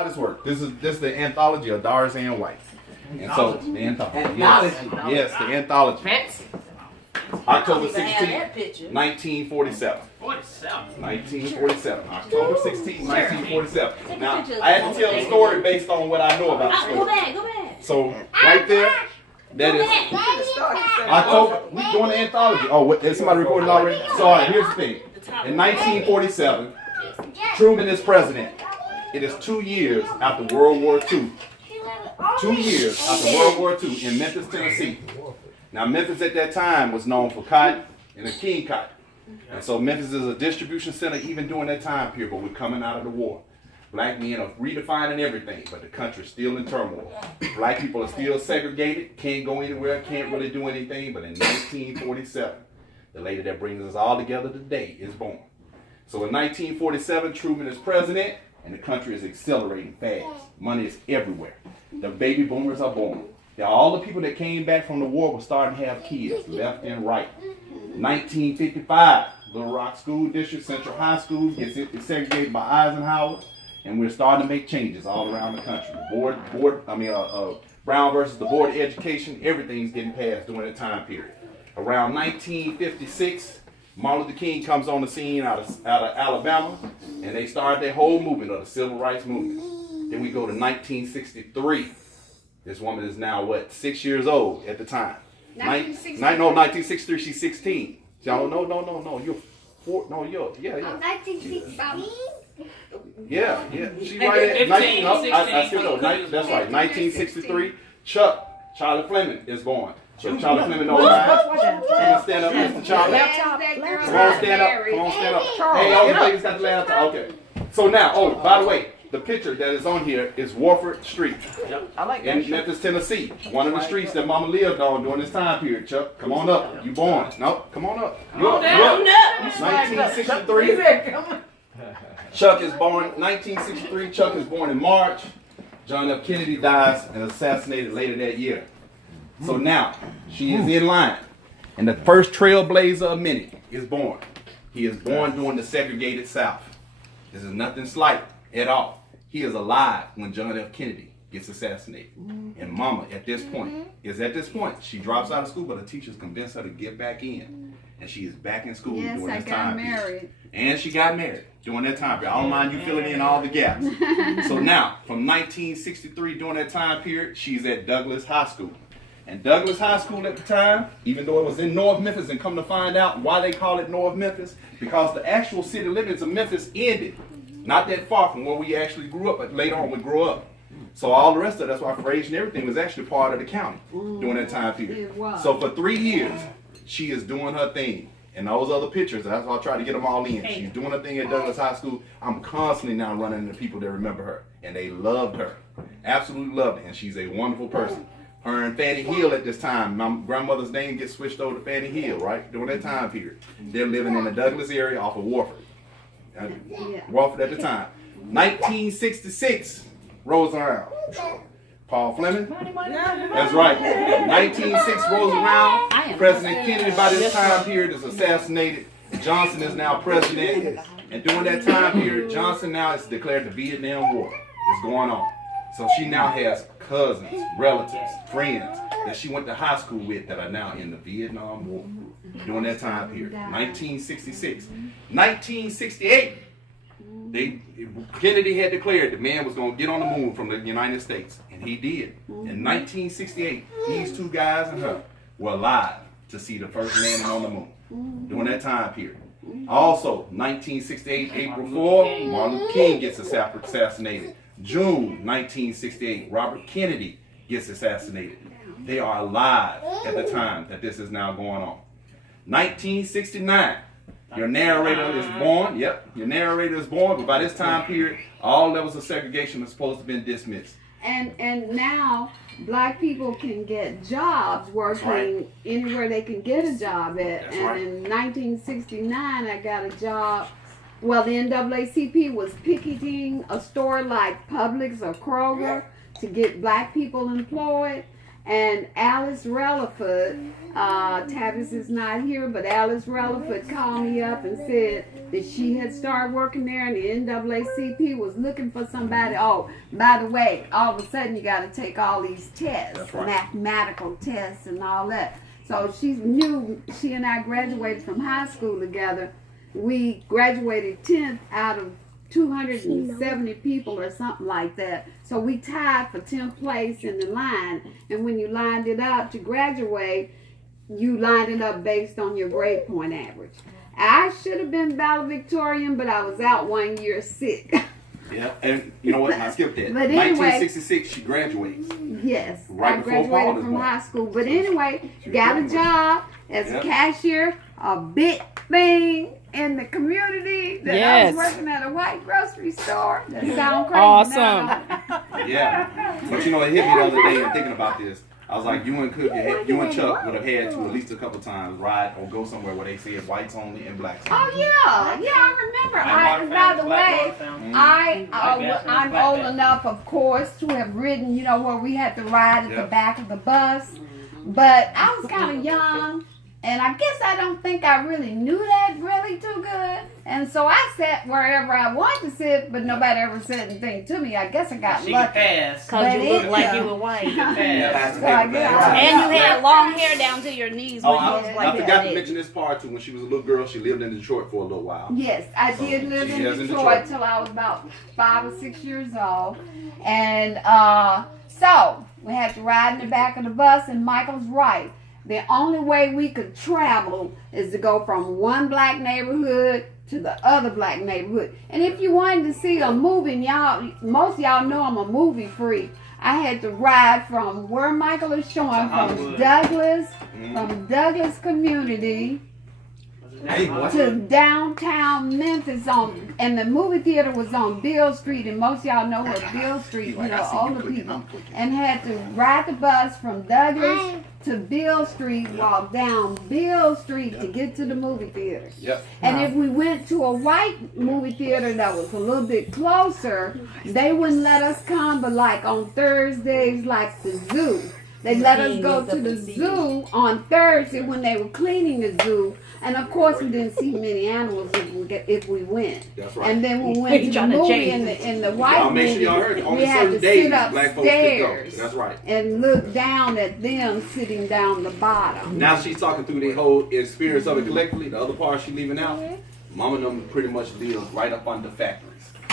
This work. This is the anthology of Doris and White. And so the anthology. Yes, the anthology. October 16th, 1947. 1947. October 16th, 1947. Now, I had to tell the story based on what I know about the story. Go back. So, right there, that is October. We're doing the anthology. Oh, is somebody recording already? So, all right, here's the thing. In 1947, Truman is president. It is 2 years after World War II. 2 years after World War II in Memphis, Tennessee. Now, Memphis at that time was known for cotton and a king cotton. And so Memphis is a distribution center even during that time period, but we're coming out of the war. Black men are redefining everything, but the country's still in turmoil. Black people are still segregated, can't go anywhere, can't really do anything. But in 1947, the lady that brings us all together today is born. So in 1947, Truman is president, and the country is accelerating fast. Money is everywhere. The baby boomers are born. Now, all the people that came back from the war were starting to have kids, left and right. 1955, Little Rock School District, Central High School gets segregated by Eisenhower, and we're starting to make changes all around the country. Brown versus the Board of Education, everything's getting passed during that time period. Around 1956, Martin Luther King comes on the scene out of Alabama, and they start their whole movement of the Civil Rights Movement. Then we go to 1963. This woman is now, 6 years old at the time. 1963, she's 16. No, you're 4, no, yeah. 1965. Yeah. She right at 19, I skipped over. That's right, 1963, Charlie Fleming is born. So Charlie Fleming knows that. Stand up, Mr. Charlie. Come on, stand up. Hey, all the ladies got the laptop. Okay. So now, by the way, the picture that is on here is Warford Street in Memphis, Tennessee. One of the streets that Mama lived on during this time period. Chuck, come on up. You born? No, come on up. You up. 1963. Chuck is born. 1963. Chuck is born in March. John F. Kennedy dies and assassinated later that year. So now, she is in line. And the first trailblazer of many is born. He is born during the segregated South. This is nothing slight at all. He is alive when John F. Kennedy gets assassinated. And Mama, at this point, she drops out of school, but her teachers convince her to get back in. And she is back in school during this time period. And she got married during that time period. I don't mind you filling in all the gaps. So now, from 1963 during that time period, she's at Douglas High School. And Douglas High School at the time, even though it was in North Memphis, and come to find out why they call it North Memphis, because the actual city limits of Memphis ended not that far from where we actually grew up, but later on we grew up. So all the rest of that's why Fraser and everything was actually part of the county during that time period. So for 3 years, she is doing her thing. And those other pictures, that's why I try to get them all in. She's doing her thing at Douglas High School. I'm constantly now running into people that remember her. And they loved her. Absolutely loved her. And she's a wonderful person. Her and Fannie Hill at this time. My grandmother's name gets switched over to Fannie Hill, right? During that time period. They're living in the Douglas area off of Warford. Warford at the time. 1966 rolls around. Paul Fleming. That's right. 1906 rolls around. President Kennedy by this time period is assassinated. Johnson is now president. And during that time period, Johnson now has declared the Vietnam War is going on. So she now has cousins, relatives, friends that she went to high school with that are now in the Vietnam War during that time period. 1966. 1968, Kennedy had declared the man was going to get on the moon from the United States. And he did. In 1968, these two guys and her were alive to see the first landing on the moon during that time period. Also, 1968, April 4, Martin Luther King gets assassinated. June 1968, Robert Kennedy gets assassinated. They are alive at the time that this is now going on. 1969, your narrator is born. Yep, your narrator is born, but by this time period, all levels of segregation are supposed to have been dismissed. And now black people can get jobs working anywhere they can get a job at. In 1969, I got a job. Well, the NAACP was picketing a store like Publix or Kroger to get black people employed. And Alice Relaford, Tavis is not here, but Alice Relaford called me up and said that she had started working there and the NAACP was looking for somebody. Oh, by the way, all of a sudden you got to take all these tests, right. mathematical tests and all that. So she knew, she and I graduated from high school together. We graduated 10th out of 270 people or something like that. So we tied for 10th place in the line. And when you lined it up to graduate, you lined it up based on your grade point average. I should have been valedictorian, but I was out 1 year sick. Yeah, and you know what? I skipped that. But anyway, 1966, she graduates. Yes, Right I before Paul graduated was from born. high school. But anyway, got a job as Yep. a cashier, a big thing in the community. That I Yes. was working at a white grocery store. That sounds crazy. Awesome. now. Yeah, but you know, it hit me the other day and thinking about this. I was like, you and Chuck would have had to at least a couple times ride or go somewhere where they said whites only and blacks only. Oh yeah, I remember. By the way, I'm old enough, of course, to have ridden. You know, where we had to ride at the back of the bus. But I was kind of young, and I guess I don't think I really knew that really too good. And so I sat wherever I wanted to sit, but nobody ever said anything to me. I guess I got She lucky. could pass. Cause you look like you were white. Pass. So I guess And you had long hair down to your knees. Oh, When you I was like forgot that. to mention this part too. When she was a little girl, she lived in Detroit for a little while. Yes, I did live she in is in Detroit Detroit. till I was about 5 or 6 years old. And so we had to ride in the back of the bus, and Michael's right. The only way we could travel is to go from one black neighborhood to the other black neighborhood. And if you wanted to see a movie, and most of y'all know I'm a movie freak, I had to ride from where Michael is showing, from Douglas, from Douglas Community, Hey, what? to downtown Memphis and the movie theater was on Beale Street, and most of y'all know where Beale Street, you know, older people, and had to ride the bus from Douglas to Beale Street, walk down Beale Street to get to the movie theater. Yep. And if we went to a white movie theater that was a little bit closer, they wouldn't let us come, but like on Thursdays, like the zoo. They let us go to the zoo on Thursday when they were cleaning the zoo. And of course, we didn't see many animals if we went. That's right. And then when we went to the Trying to movie change in the Y'all white make sure movie, y'all heard it. we Only had certain to days sit black folks could go. upstairs That's right. and look down at them sitting down the bottom. Now she's talking through the whole experience of it collectively. The other part she leaving out. Mama and them pretty much live right up under factories.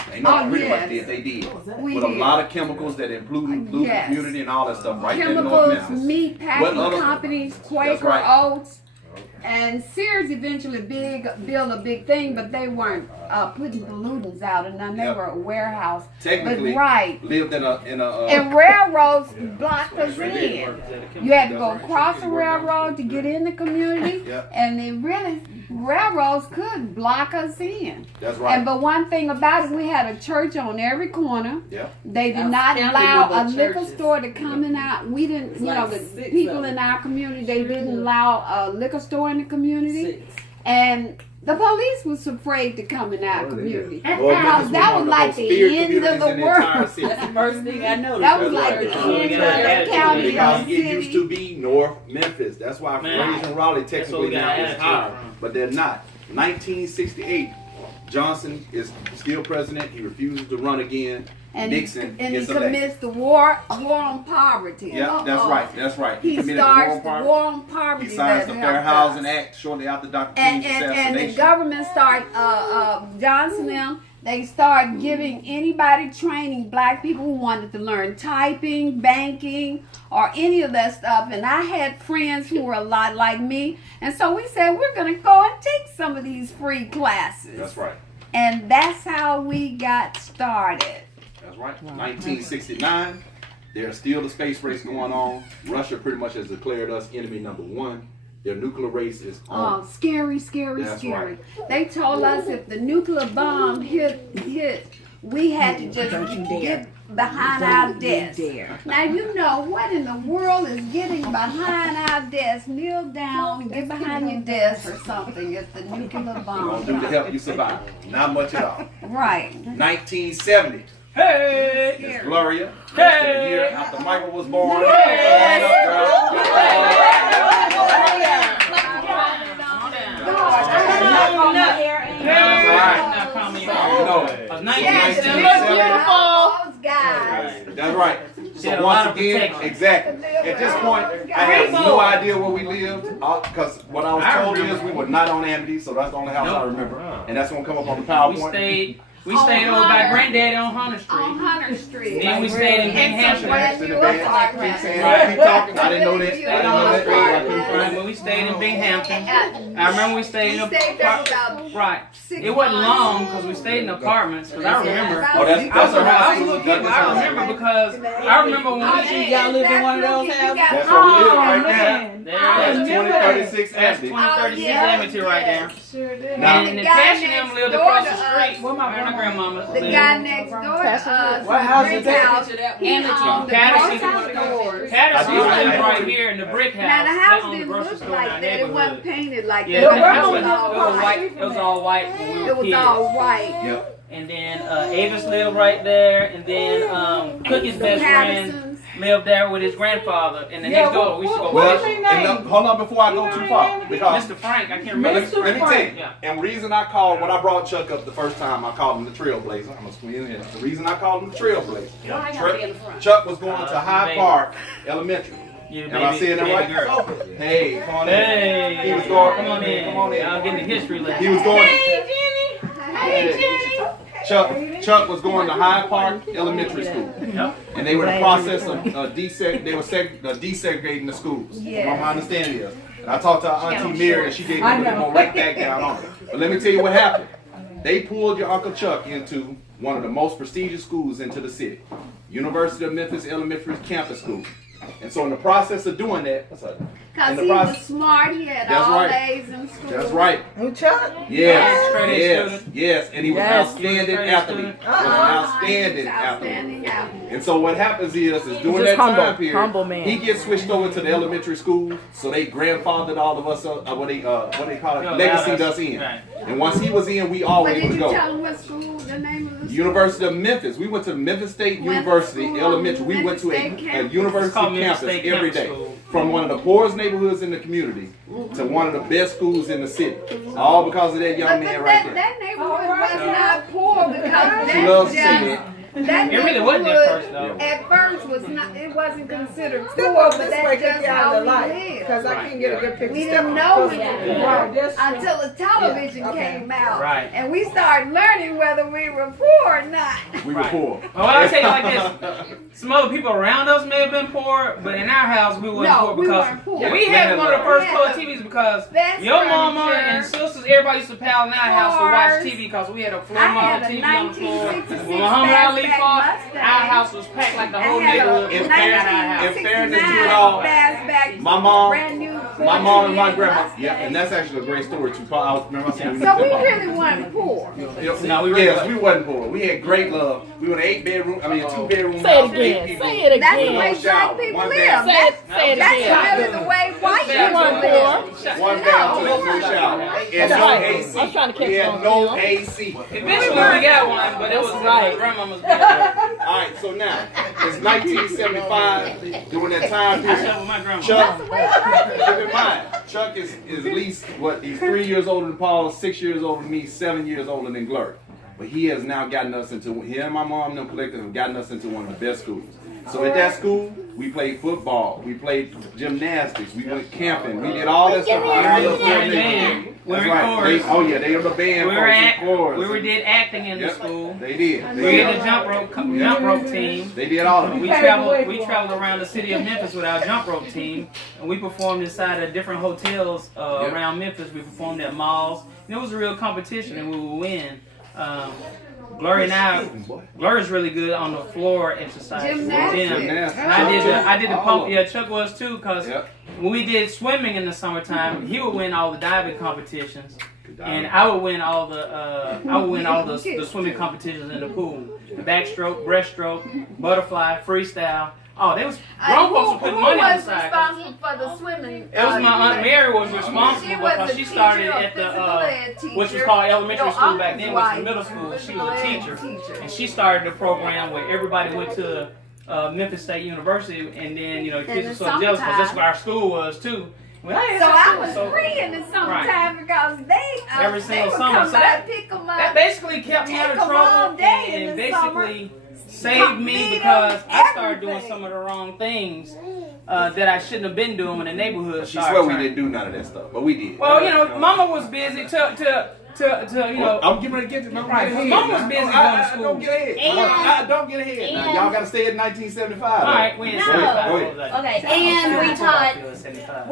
They know pretty much did. They did. We With did. a lot of chemicals that include Yes. the community and all that stuff right there in North Chemicals, Memphis. meat packing What other- companies, Quaker right. Oats, and Sears eventually built a big thing, but they weren't putting pollutants out and none. They Yep. were a warehouse. Technically, But right. lived in a And railroads blocked us in. You had to go across the railroad to get in the community, Yep. and they really railroads could block us in. That's right. But one thing about it, we had a church on every corner. Yeah. They did Now, not tell me allow about a liquor churches. store to come in our. We didn't, you know, like the 6 people of in them. our community, they didn't allow a liquor store in the community, 6. and the police was afraid to come in our community. Lord, Memphis That one was of like most the feared end of communities the in the entire world. city. That's the first thing I noticed. That was That's like right. the Oh, end yeah, of yeah, the county Because of it used city. to be North Memphis. That's why Man. Fraser and Raleigh That's where technically we got now is attitude higher, from. but they're not. 1968, Johnson is still president. He refuses to run again. And Nixon he gets elected. commits the war on poverty. Yeah, that's right. That's right. He committed starts the poverty. war on poverty. He signs the that Fair helped Housing us. Act shortly after Dr. And, King's and the assassination. government start Johnson and them, they start giving anybody training, black people who wanted to learn typing, banking, or any of that stuff. And I had friends who were a lot like me, and so we said we're going to go and take some of these free classes. That's right. And that's how we got started. That's right. 1969, there's still the space race going on. Russia pretty much has declared us enemy number one. Their nuclear race is on. Oh, scary, scary, That's scary. They told us if the nuclear bomb hit, we had to just get behind our desk. Now you know what in the world is getting behind our desk. Kneel down, get behind your desk or something if the nuclear Gonna bomb do to comes. help you survive. Not much at all. Right. 1970, Hey! Miss Gloria. Hey. That's the year after Michael was born. Yes. Come on up, That's right. So once again, exactly. At this point, I have no idea where we lived because what I was told is we were not on Amity, so that's the only house I remember, and that's gonna come up on the PowerPoint. We stayed over by Granddaddy on Hunter Street. On Hunter Street. Then we stayed in Binghamton. Keep saying, keep talking. I didn't know that. When we stayed in Binghamton, I remember we stayed in Stayed there about right. 6 It wasn't months. long because we stayed in apartments. Because I remember. Oh, that's our house. I remember because I remember when we Y'all lived in one of those houses? That's where we live right now. That's That's 2036 That's Amity. 2036 Amity right there. Now, And Natasha and them lived across the street. Where my grandmama The lived. guy next door to us, What house is brick that? house, he owned the Patterson. grocery stores. Patterson lived right here in the brick house. Now the They house owned the didn't grocery look store in our like that. It wasn't neighborhood. painted like Yeah, that. that's It what was all white. it was all white when we It were was kids. all white. Yep. And then Avis lived right there, and then Cookie's best friend Pattersons. lived there with his grandfather. And the next door, we used to go Well, with and hold on before I go too far, because Mr. Frank. I can't let remember. me tell you. Yeah. And the reason I called when I brought Chuck up the first time, I called him the Trailblazer. I'm gonna squeeze in here. The reason I called him the Trailblazer. Chuck was going to Hyde baby. Park Elementary. Yeah, Am I saying that baby right? girl. Hey, come on in. Hey, He was going. come on in. Come on in. I'm getting the history lesson. He was going. Hey, Jenny. Chuck was going to Hyde Park Elementary School, Yep. and they were in the process of desegregating the schools. Yeah. My understanding is. And I talked to our Auntie Mary, and she gave me a little more right back down on it. But let me tell you what happened. They pulled your Uncle Chuck into one of the most prestigious schools into the city, University of Memphis Elementary Campus School. And so in the process of doing that, what's up? Because In the he was process- smart. He had That's all right. A's in school. That's right. Who, Chuck? Yes, Straight A yes, student. yes, and he was Yes. outstanding Straight A athlete. student. Was an outstanding athlete. Outstanding athlete. And so what happens is during Just that humble, time period, humble man. he gets switched over to the elementary school, so they grandfathered all of us what they call it, Yo, legacy allowed us us- in. right. And once he was in, we But always did would you go. tell him what school, the name of the school? University of Memphis. We went to Memphis State University school, Elementary. We went to Memphis a State campus. It's university called Memphis campus State every Campus day. School. From one of the poorest neighborhoods in the community to one of the best schools in the city. All because of that young But man right there. that neighborhood was not poor because She loves that's to sing it. just that It really wasn't at first, though. at first was not. It wasn't considered Still poor, go but this that's way, just get you out how of we the light. lived. Because I can't get a good picture. We Step didn't on. know Close it it. was That's true. until the television Yeah, okay. came out, Right. and we started learning whether we were poor or not. We were Right. poor. Well, I'll tell you like this. Some other people around us may have been poor, but in our house we weren't No, poor we because weren't poor. we had one of the first We had color the TVs because best your mama furniture. and sisters, everybody used to pile in our house to watch Cars. TV because we had a floor I model had a TV on the floor. 1966 When Muhammad Ali fastback fought, Mustang. our house was packed like the I whole had a neighborhood In was packed at our house. in fairness to 1969 it all, fastback, my mom- brand new My mom and my 428 grandma. Mustang. Yeah, and that's actually a great story too. Remember I said So we really weren't poor. No, we really yes, wasn't. we wasn't poor. We had great love. We were in an 2-bedroom Say it house. 8 again. people. Say it That's the again. way One shower, black people one live. bath. Say it, say it That's again. really the way white Yeah, people one live. One bathroom, one shower. And no right. AC. I was trying to catch We you had on no film. AC. Eventually we got one, but it was right. my grandmama's bed. All right, so now it's 1975. During that time I period, slept with my grandma. Chuck. That's the way black people Keep in mind, Chuck is at least what he's 3 years older than Paul, 6 years older than me, 7 years older than Glory. But he has now gotten us into, he and my mom and them collective have gotten us into one of the best schools. So at that school, we played football, we played gymnastics, we went camping, we did all that stuff. We were in band. We That's were in right. chorus. Oh yeah, they were the band. We were chorus. did acting in the Yep, school. they did. We They did did, the jump rope team. they did all of We it. traveled around the city of Memphis with our jump rope team, and we performed inside of different hotels Yep. around Memphis. We performed at malls, and it was a real competition, and we would win. Glory and I, Glory's really good on the floor exercise. Gymnastics. And I did the pump. Yeah, Chuck was too, cause Yep. when we did swimming in the summertime, he would win all the diving competitions. And I would win all the swimming competitions in the pool. The backstroke, breaststroke, butterfly, freestyle. Oh, they was grown folks were putting money on the side. responsible for the swimming? It was my Aunt Mary was responsible because she started at the which was called elementary school back then, which was middle school. She was a teacher, and she started the program where everybody went to Memphis State University, and then kids were so jealous because that's where our school was too. Well, hey, So I was free in the summertime because every they single would summer. come So by that and pick them up. that basically kept me out of Take 'em all trouble day in and the basically saved Come me feed because 'em, I started doing everything. some of the wrong things that I shouldn't have been doing when the neighborhood She started. swear we turning. didn't do none of that stuff, but we did. Well, Mama was busy to I'm getting ready to get to my Right, ahead. Mom was now. busy I- going to I- school. Don't get ahead. And- I don't get ahead. Now, and- y'all got to stay at 1975. All right, we in No. 75. Go What was that? Okay, and we taught, 75.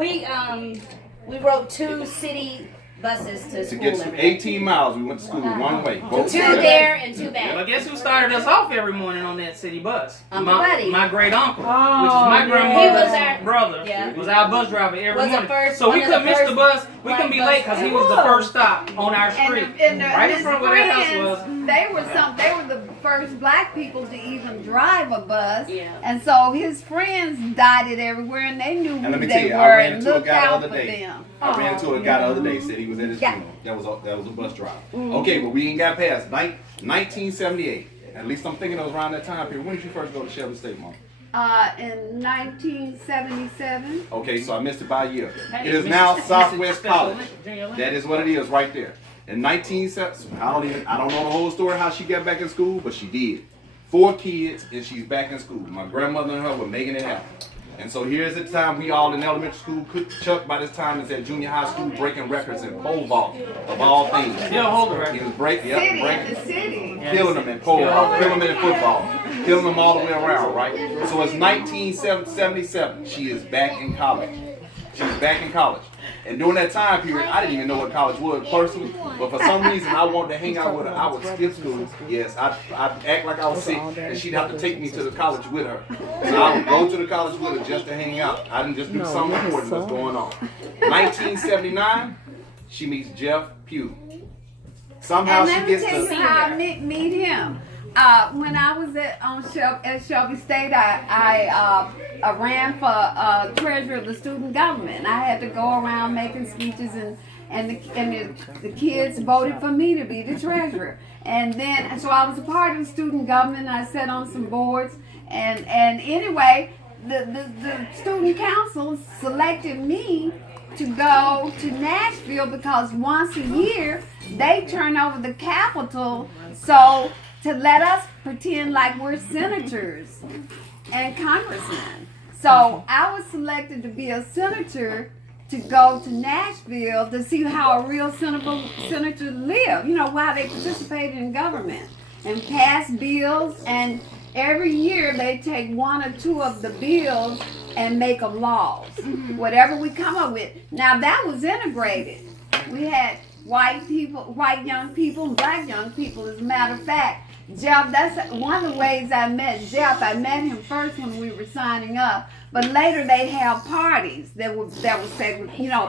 we rode 2 city buses to To school get every to day. 18 miles, we went to school one way. Both 2 ways. there and 2 Well, back. guess who started us off every morning on that city bus? Uncle Buddy. My great uncle, which is Oh, my yeah. He grandmother's was our- brother, yeah. was our bus driver every Was the morning. first- So we one of couldn't the miss the first bus. We couldn't black be bus late because he was the drivers. first stop on our street. Right in his front of where that house was. friends, they were the first black people to even drive a bus. Yeah. And so his friends dotted everywhere, and they knew And who let me they tell you, I were ran and into a looked guy the out other for day. them. I ran into a guy the other day, said he was at his Yeah. funeral. That was a bus driver. Okay, but we ain't got past 1978. At least I'm thinking it was around that time period. When did you first go to Shelby State, Mom? In 1977. Okay, so I missed it by a year. Hey, It is Mrs. now Mrs. Southwest Special College. Olympic, Junior Olympic. That is what it is right there. In 1970, I don't know the whole story how she got back in school, but she did. 4 kids and she's back in school. My grandmother and her were making it happen. And so here's the time we all in elementary school. Chuck by this time is at junior high school breaking records in pole vault of all things. Still hold the He record. was breaking, City, in breaking. the city. Killing them in pole vault, killing them in football, killing them all the way around, right? So it's 1977. She is back in college. She's back in college. And during that time period, I didn't even know what college was personally. But for some reason, I wanted to hang out with her. I would skip school. Yes, I'd act like I was sick, and she'd have to take me to the college with her. So I would go to the college with her just to hang out. I didn't just do something important what's going on. 1979, she meets Jeff Pugh. Somehow And she let me gets tell you to... how I meet him. When I was at Shelby State, I ran for treasurer of the student government. I had to go around making speeches, and the kids voted for me to be the treasurer. And then, so I was a part of the student government. I sat on some boards, and anyway, the student council selected me to go to Nashville because once a year they turn over the Capitol, so to let us pretend like we're senators and congressmen. So I was selected to be a senator to go to Nashville to see how a real senator live, while they participated in government and pass bills. And every year they take 1 or 2 of the bills and make them laws, whatever we come up with. Now that was integrated. We had white young people, and black young people. As a matter of fact, Jeff, that's one of the ways I met Jeff. I met him first when we were signing up, but later they held parties that was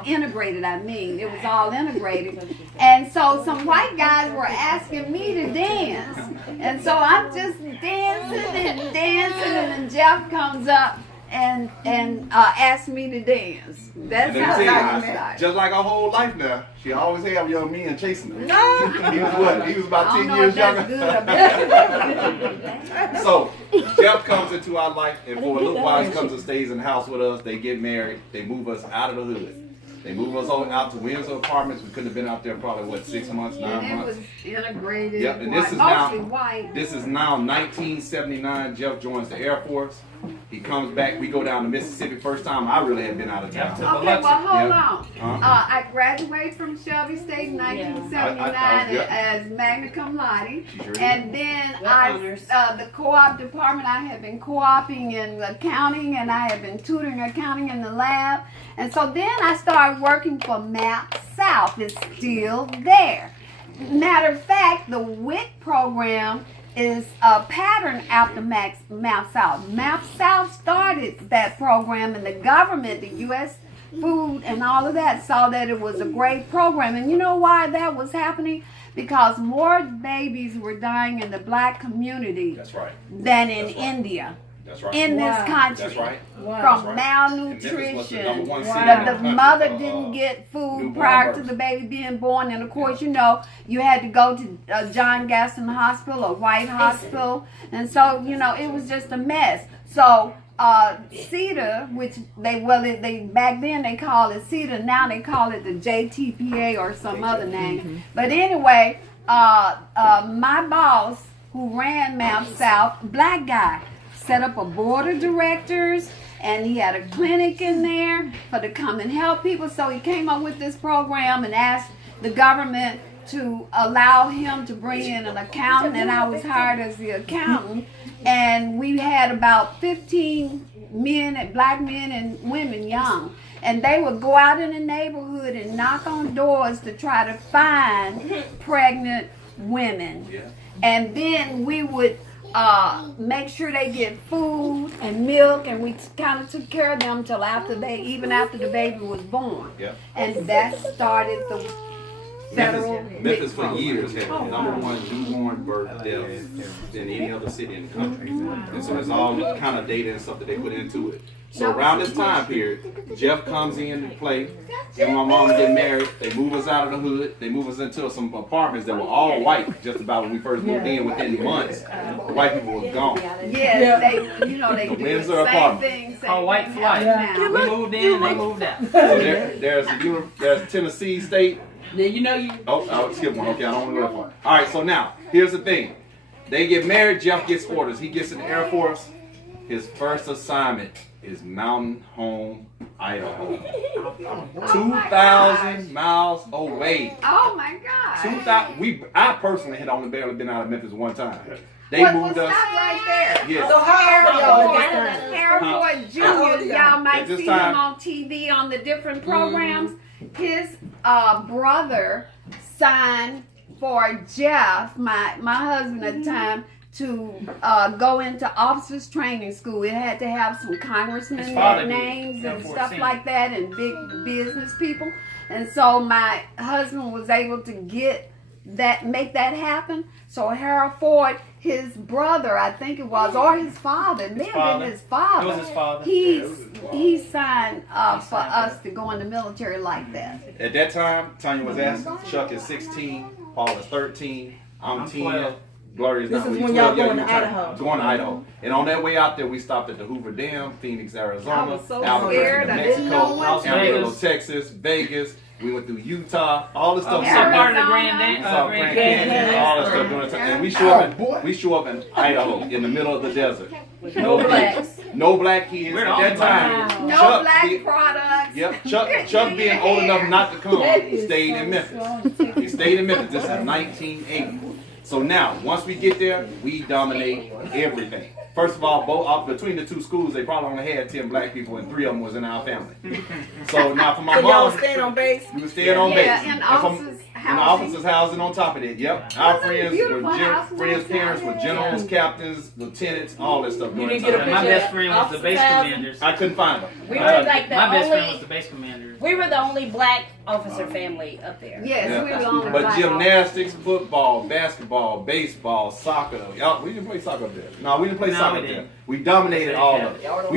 integrated. I mean, it was all integrated. And so some white guys were asking me to dance. And so I'm just dancing, and then Jeff comes up and asked me to dance. That's Let how me tell I you, started. just like her whole life now, she always have young men chasing her. No. He was what? He was about I 10 don't know years if that's younger. good or bad. So Jeff comes into our life, and for a little while he comes and stays in the house with us. They get married. They move us out of the hood. They moved us all out to Windsor Apartments. We couldn't have been out there probably 6 months, 9 And it months. was integrated. Yep, and white, this is now- mostly white. This is now 1979. Jeff joins the Air Force. He comes back. We go down to Mississippi. First time I really had been out of town. Yeah. Okay, well, hold Yep. on. Uh-huh. I graduated from Shelby State in 1979 yep. as magna cum laude. She sure did. And then honors. the co-op department, I had been co-oping in accounting, and I had been tutoring accounting in the lab. And so then I started working for Map South. It's still there. Matter of fact, the WIC program is a pattern after Map South. Map South started that program, and the government, the U.S. food and all of that, saw that it was a great program. And you know why that was happening? Because more babies were dying in the black community That's right. than in That's right. India. That's right. In this country. That's right. From That's right. And Memphis was the malnutrition, number one city in that the the country mother for, didn't get food newborn prior to births. the baby being born, and of course, you know, you had to go to John Gaston Hospital or White Hospital, and so you know, it was just a mess. So CETA, which they back then they called it CETA, now they call it the JTPA or some other name. But anyway, my boss who ran Map South, black guy, set up a board of directors, and he had a clinic in there for to come and help people. So he came up with this program and asked the government to allow him to bring in an accountant, and I was hired as the accountant. And we had about 15 men, black men and women, young, and they would go out in the neighborhood and knock on doors to try to find pregnant women. And then we would make sure they get food and milk, and we kind of took care of them till even after the baby was born. And that started the federal Memphis for years had the number one newborn birth death than any other city in the country. And so there's all kind of data and stuff that they put into it. So around this time period, Jeff comes in to play. Him and my mom get married. They move us out of the hood. They move us into some apartments that were all white just about when we first moved in. Within months, the white people were gone. Yes, they, you know, they The do Windsor the same apartment. thing. Oh, white flight. now. We moved in, they moved out. So there's Tennessee State. Then you know you. Oh, I'll skip one. Okay, I don't want to go that far. All right, so now, here's the thing. They get married, Jeff gets orders. He gets in the Air Force. His first assignment is Mountain Home, Idaho. 2,000 miles away. Oh my God. 2,000. I personally had only barely been out of Memphis one time. They Well, moved us. stop right there. Yes. So how old y'all at this time? Airport Junior, y'all might see him on TV on the different programs. His brother signed for Jeff, my husband at the time, to go into officers training school. It had to have some congressmen names and stuff like that, and big business people. And so my husband was able to make that happen. So Harold Ford, his brother, I think it was, or his father, it may have been his father. It was his father. He signed for us to go in the military like that. At that time, Tanya was asking. Chuck is 16. Paul is 13. I'm 10. 12. Gloria's This not. is We when 12. y'all Yeah, going you to turn- Idaho. Going to Idaho. And on that way out there, we stopped at the Hoover Dam, Phoenix, Arizona, I was so Albuquerque, scared. New I didn't know Mexico, what to Amarillo, do. Texas, Vegas. We went through Utah. All the stuff. Some part of the Grand Saw Grand Canyon, all that stuff during the time. And we show up in Idaho in the middle of the desert. No blacks. No black kids We're at the that only time. black. No Chuck black did- products. Yep, Chuck being old enough not to come, stayed in Memphis. He stayed in Memphis. This is 1980. So now, once we get there, we dominate everything. First of all, between the two schools, they probably only had 10 black people, and 3 of them was in our family. So now, for my So y'all mom, staying on base? we were staying on base. Yeah, in officers' In the housing. officers' housing on top of it. Yep, our friends beautiful were house, friends' parents were nice. generals, captains, lieutenants, all that stuff. You during didn't get a time. My picture? best friend was the base commanders. I couldn't find them. We were like the My best friend was only. the base commander. We were the only black officer family up there. Yes, Yeah. we were the only But black gymnastics, football, basketball, baseball, soccer. Y'all, we didn't play soccer up there. No, we didn't play No, soccer we up there. didn't. We dominated all of it.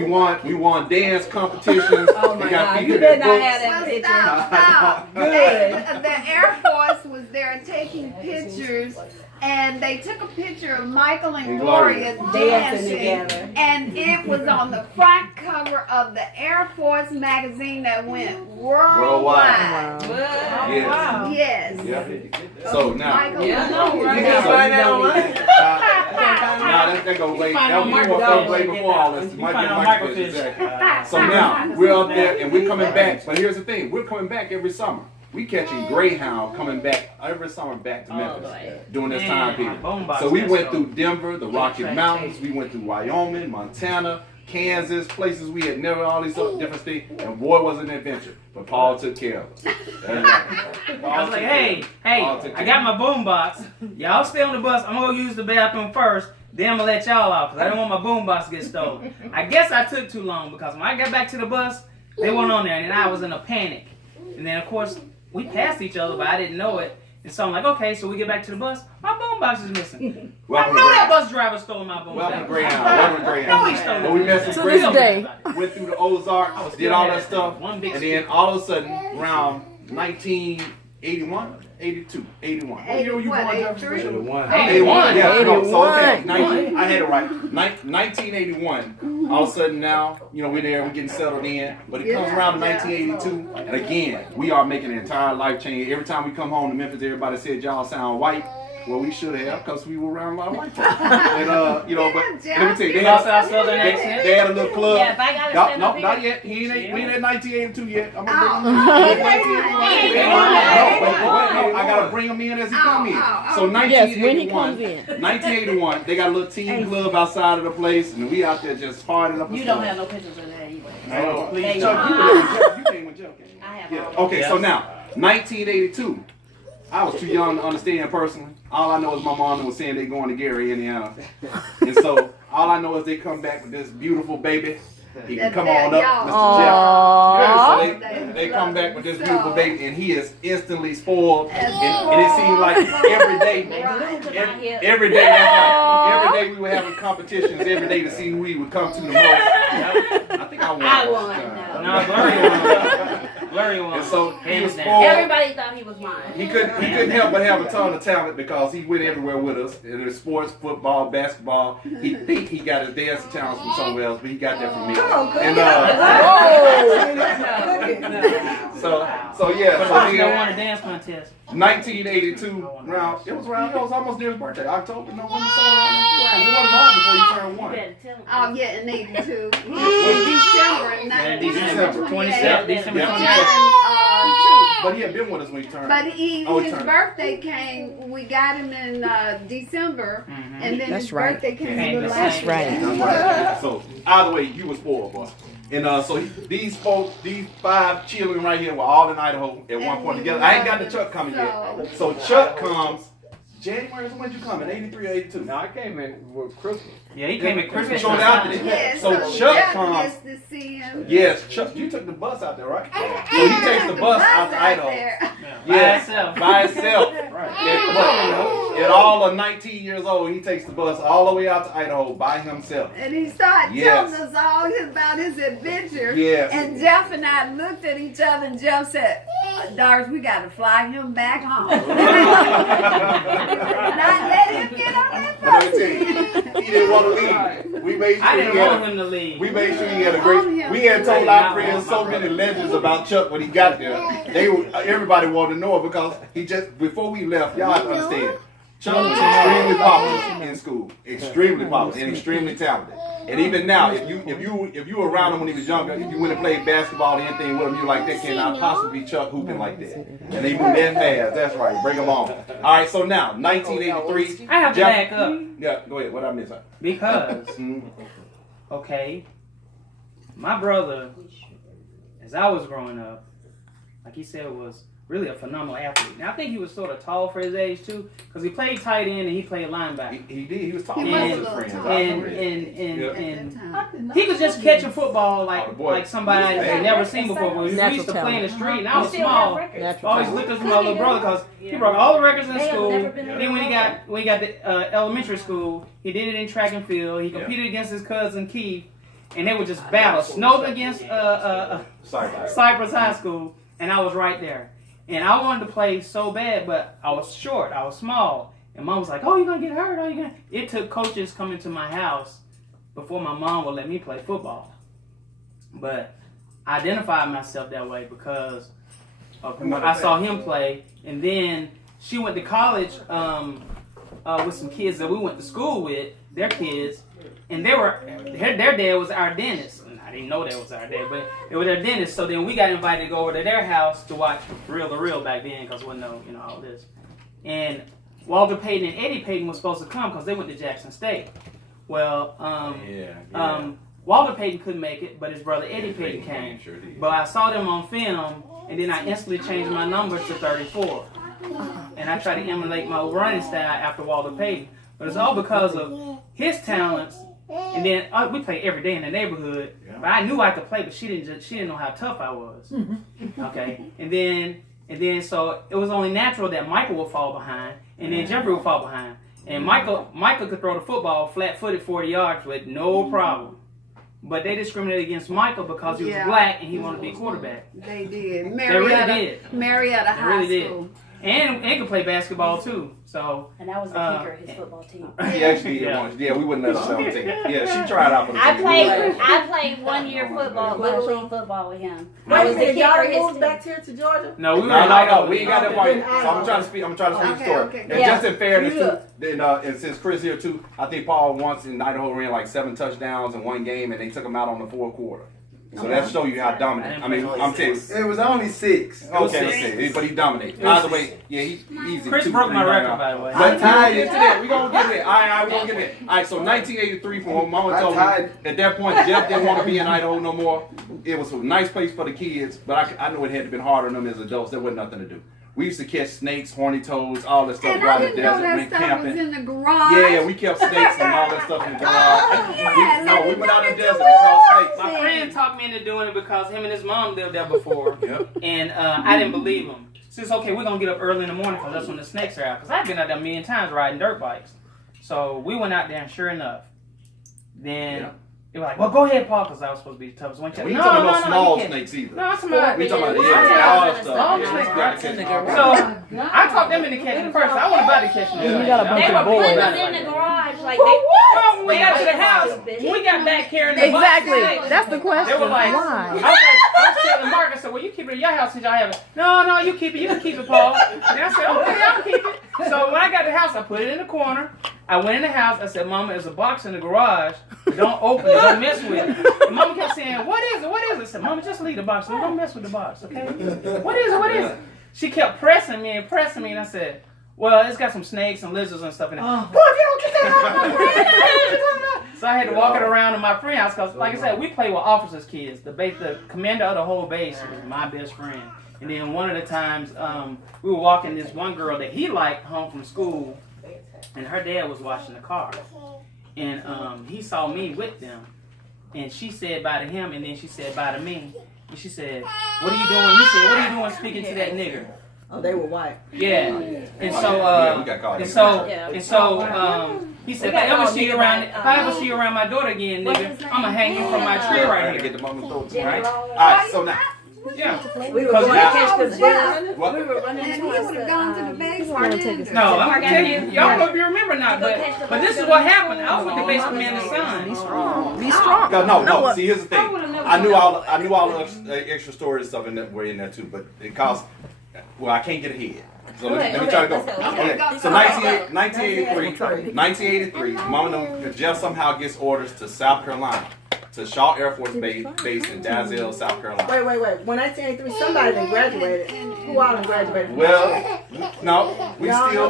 We won dance competitions. Oh my We got God, featured you in better not books. have that Well, picture. stop. Good. The Air Force was there taking pictures, and they took a picture of Michael and Gloria Dancing dancing, together. and it was on the front cover of the Air Force magazine that went worldwide. Yes. Yes. Yeah. So now, Michael, Yeah, was I know, there. right? You You can can find that online. that go way. find That on was Microsoft way and get before all that. this. You Might find be on Microsoft, Microfiche. exactly. So now we're up there and we're coming back. But here's the thing: we're coming back every summer. We catching Greyhound coming back every summer back to Memphis during this time period. So we went through Denver, the Rocky Mountains. We went through Wyoming, Montana, Kansas, places we had never, all these different states. And boy, was it an adventure. But Paul took care of us. That's right. I was like, hey, I got my boom box. Y'all stay on the bus. I'm gonna use the bathroom first. Then I'm gonna let y'all out because I didn't want my boom box to get stolen. I guess I took too long because when I got back to the bus, They went on there, and I was in a panic. And then, of course, we passed each other, but I didn't know it. And so I'm like, okay, so we get back to the bus. My boombox is missing. I know that bus driver stole my boombox. Welcome to Greyhound. Welcome to Greyhound. No, he stole it. When we messed with To this Greyhound, day. went through the Ozarks, did all that stuff, One big and then all of a sudden, around 1981, 82, 81. What year were you born, Jefferson? 81, yeah. No, so okay, 19, I had it right. 1981. All of a sudden now, we're there, we're getting settled in. But it comes around 1982, and again, we are making an entire life change. Every time we come home to Memphis, everybody said y'all sound white. Well, we should have, because we were around a lot of white folks. And, but let me tell you, they had a little club. Yeah, if I gotta stand No, up not here. yet. We ain't at 1982 yet. I'm gonna I gotta bring him in as he come in. So Yes, when he 1981, comes in. 1981, they got a little team club outside of the place, and we out there just partying up. You don't have no pictures of that anyway. No, Please. Chuck, you came with Jeff. I have Yeah. all. Okay, so now 1982. I was too young to understand personally. All I know is my mom was saying they going to Gary, Indiana, and so all I know is they come back with this beautiful baby. He can come on up, Mr. Jeff. So they come back with this beautiful baby, and he is instantly spoiled. And it seemed like every day, every day, that's right. Every day we were having competitions every day to see who he would come to the most. I think I won. I won. No, Larry won. And so he was Hands down. spoiled. Everybody thought he was mine. He couldn't help but have a ton of talent because he went everywhere with us. In the sports, football, basketball. He think he got his dancing talents from somewhere else, but he got that from me. And so yeah. But So I then, still won a dance contest. 1982 round. It was almost near his birthday. October, November, somewhere around there. It wasn't long before he turned one. Oh yeah, in '82. In December, in December 27th, December Yeah. 27th. But he had been with us when he turned. But he his turned. birthday came. We got him in December, and then That's his right. birthday came Came a little the That's after right. that. So either way, you was spoiled, boy. And so these folks, these 5 children right here were all in Idaho at one point together. I ain't got the Chuck coming yet. So Chuck comes January. So when did you come in? 83 or 82? No, I came in with Christmas. Yeah, he came at Christmas. Short after that. Yes, So Chuck Jeff comes. gets to see him. Yes, Chuck, you took the bus out there, right? So he takes the bus out to Idaho. there. Yes, itself. by itself. At all of 19 years old, he takes the bus all the way out to Idaho by himself. And he started Yes. telling us all about his adventure. Yes. And Jeff and I looked at each other, and Jeff said, Doris, we got to fly him back home. Not let him get on that But let me bus. tell you, he didn't want to leave. We made I sure didn't he want had. him to leave. We made sure he had a great. We had told our friends so many legends about Chuck when he got there. Everybody wanted to know it because he just before we left. Y'all have to understand. Chuck was extremely popular in school, extremely popular and extremely talented. And even now, if you were around him when he was younger, if you went and played basketball or anything with him, you like that cannot possibly be Chuck hooping like that. And they move that fast. That's right. Bring him on. All right. So now, 1983. I have to back up Yeah. Go ahead. What I miss? because, okay, my brother, as I was growing up, like he said, was really a phenomenal athlete. Now I think he was sort of tall for his age too, because he played tight end and he played linebacker. He did. He was tall. He was a little tall. And he could just catch a football like somebody I had never seen before. We Natural used to play in the street, and I You was still small. have records. Natural Always looked up to my little brother because he broke all the records in They have school. never been in Then when he got to elementary school, he did it in track and field. He competed against his cousin Keith, and they would just battle. Snowden against Cypress High School, and I was right there. And I wanted to play so bad, but I was short, I was small. And Mom was like, "Oh, you're gonna get hurt? It took coaches coming to my house before my mom would let me play football. But I identified myself that way because I saw him play, and then she went to college with some kids that we went to school with, their kids, and their dad was our dentist. I didn't know that was our dad, but they were their dentist. So then we got invited to go over to their house to watch Reel to Reel back then, because we didn't know, all this. And Walter Payton and Eddie Payton were supposed to come because they went to Jackson State. Well, Walter Payton couldn't make it, but his brother Eddie Payton came. Sure did. But I saw them on film, and then I instantly changed my number to 34. And I tried to emulate my running style after Walter Payton. But it's all because of his talents. And then we play every day in the neighborhood. But I knew I could play, but she didn't know how tough I was. Okay, and then so it was only natural that Michael would fall behind, and then Jeffrey would fall behind. And Michael could throw the football flat-footed 40 yards with no problem. But they discriminated against Michael because he was black and he wanted to be quarterback. They did. They really did. Marietta High School. And could play basketball too. So And that was the kicker of his football team. He actually did once. Yeah, we wouldn't let her 17. Yeah, she tried out for the team. I played 1 year football, little league football with him. I was the Wait, y'all kicker of his moved team. back here to Georgia? no, we were No, we ain't got that part yet. So I'm trying to speak the story. Okay. And just in fairness too, then and since Chris here too, I think Paul once in Idaho ran like 7 touchdowns in one game, and they took him out on the fourth quarter. So that show you how dominant. I mean, I'm telling you. It was only 6. Okay, but he dominated. By the way, yeah, he's easy. Chris broke my record, by the way. But tied into that. We gonna get it. All right, we gonna get it. All right, so 1983 from what Mama told me. At that point, Jeff didn't want to be in Idaho no more. It was a nice place for the kids, but I knew it had been hard on them as adults. There wasn't nothing to do. We used to catch snakes, horny toads, all that stuff And out I in the didn't know desert, that went stuff was camping. in the garage. Yeah, we kept snakes and all that stuff in the garage. yes, We went out in the desert and it caught snakes. My friend talked me into doing it because him and his mom lived there before. Yep. And I didn't believe him. Says, okay, we're going to get up early in the morning because that's when the snakes are out. Because I've been out there a million times riding dirt bikes. So we went out there and sure enough, then they were like, well, go ahead, Paul, because I was supposed to be the toughest one. We ain't talking about you small can't. snakes either. No, I'm talking about. We talking about Yeah. stuff. Long Yeah, snakes you rats gotta in the catch them. So I talked them into catching first. I wasn't about to catch them. You got a bunch They of were boys. putting them in the garage like Well, when we got to the house, we got back carrying the box of Exactly. snakes. That's the question. They were like, Why? I was telling Mark, I said, well, you keep it at your house since y'all have it. No, you keep it. You can keep it, Paul. And I said, okay, I'll keep it. So when I got to the house, I put it in the corner. I went in the house. I said, Mama, there's a box in the garage. Don't open it. Don't mess with it. And Mama kept saying, what is it? What is it? I said, Mama, just leave the box. Don't mess with the box, okay? What is it? What is it? She kept pressing me. And I said, well, it's got some snakes and lizards and stuff in it. Boy, if you don't get that out of my friend. So I had to walk it around in my friend's house because, like I said, we play with officers' kids. The commander of the whole base was my best friend. And then one of the times, we were walking this one girl that he liked home from school, and her dad was washing the car. And he saw me with them. And she said bye to him, and then she said bye to me. And she said, what are you doing? He said, what are you doing speaking to that nigger? Oh, they were white. Yeah. And so, we got caught. he said, if I ever see you around my daughter again, nigga, I'ma hang you from my tree I right gotta get here. the mama throat. Right? All right, so now. Yeah. We were Cause going to now- catch the bird. What? We were running And he towards would the, have gone to the base for dinner. No, I'm gonna tell you, y'all don't know if you remember or not, but this is what happened. I was with the base commander's son. Be strong. No. See, here's the thing. I knew all the extra stories stuff in that were in there too, but it cost. Well, I can't get ahead. So let me try to go. Okay. So 1983, Mama and Jeff somehow gets orders to South Carolina, to Shaw Air Force Base in Dalzell, South Carolina. Wait. When 1983, somebody done graduated. Who all done graduated? Well, no, we still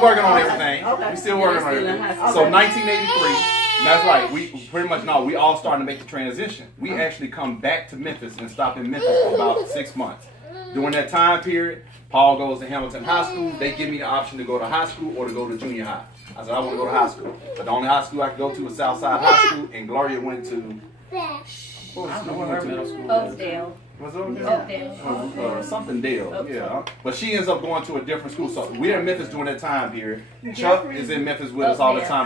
working on everything. Okay. We still working on everything. So 1983, that's right. We pretty much we all starting to make the transition. We actually come back to Memphis and stop in Memphis for about 6 months. During that time period, Paul goes to Hamilton High School. They give me the option to go to high school or to go to junior high. I said I want to go to high school, but the only high school I could go to was Southside High School, and Gloria went to. What was her middle school? Oakdale. Was it Oakdale? Something Dale, yeah. But she ends up going to a different school. So we're in Memphis during that time period. Chuck is in Memphis with us all the time.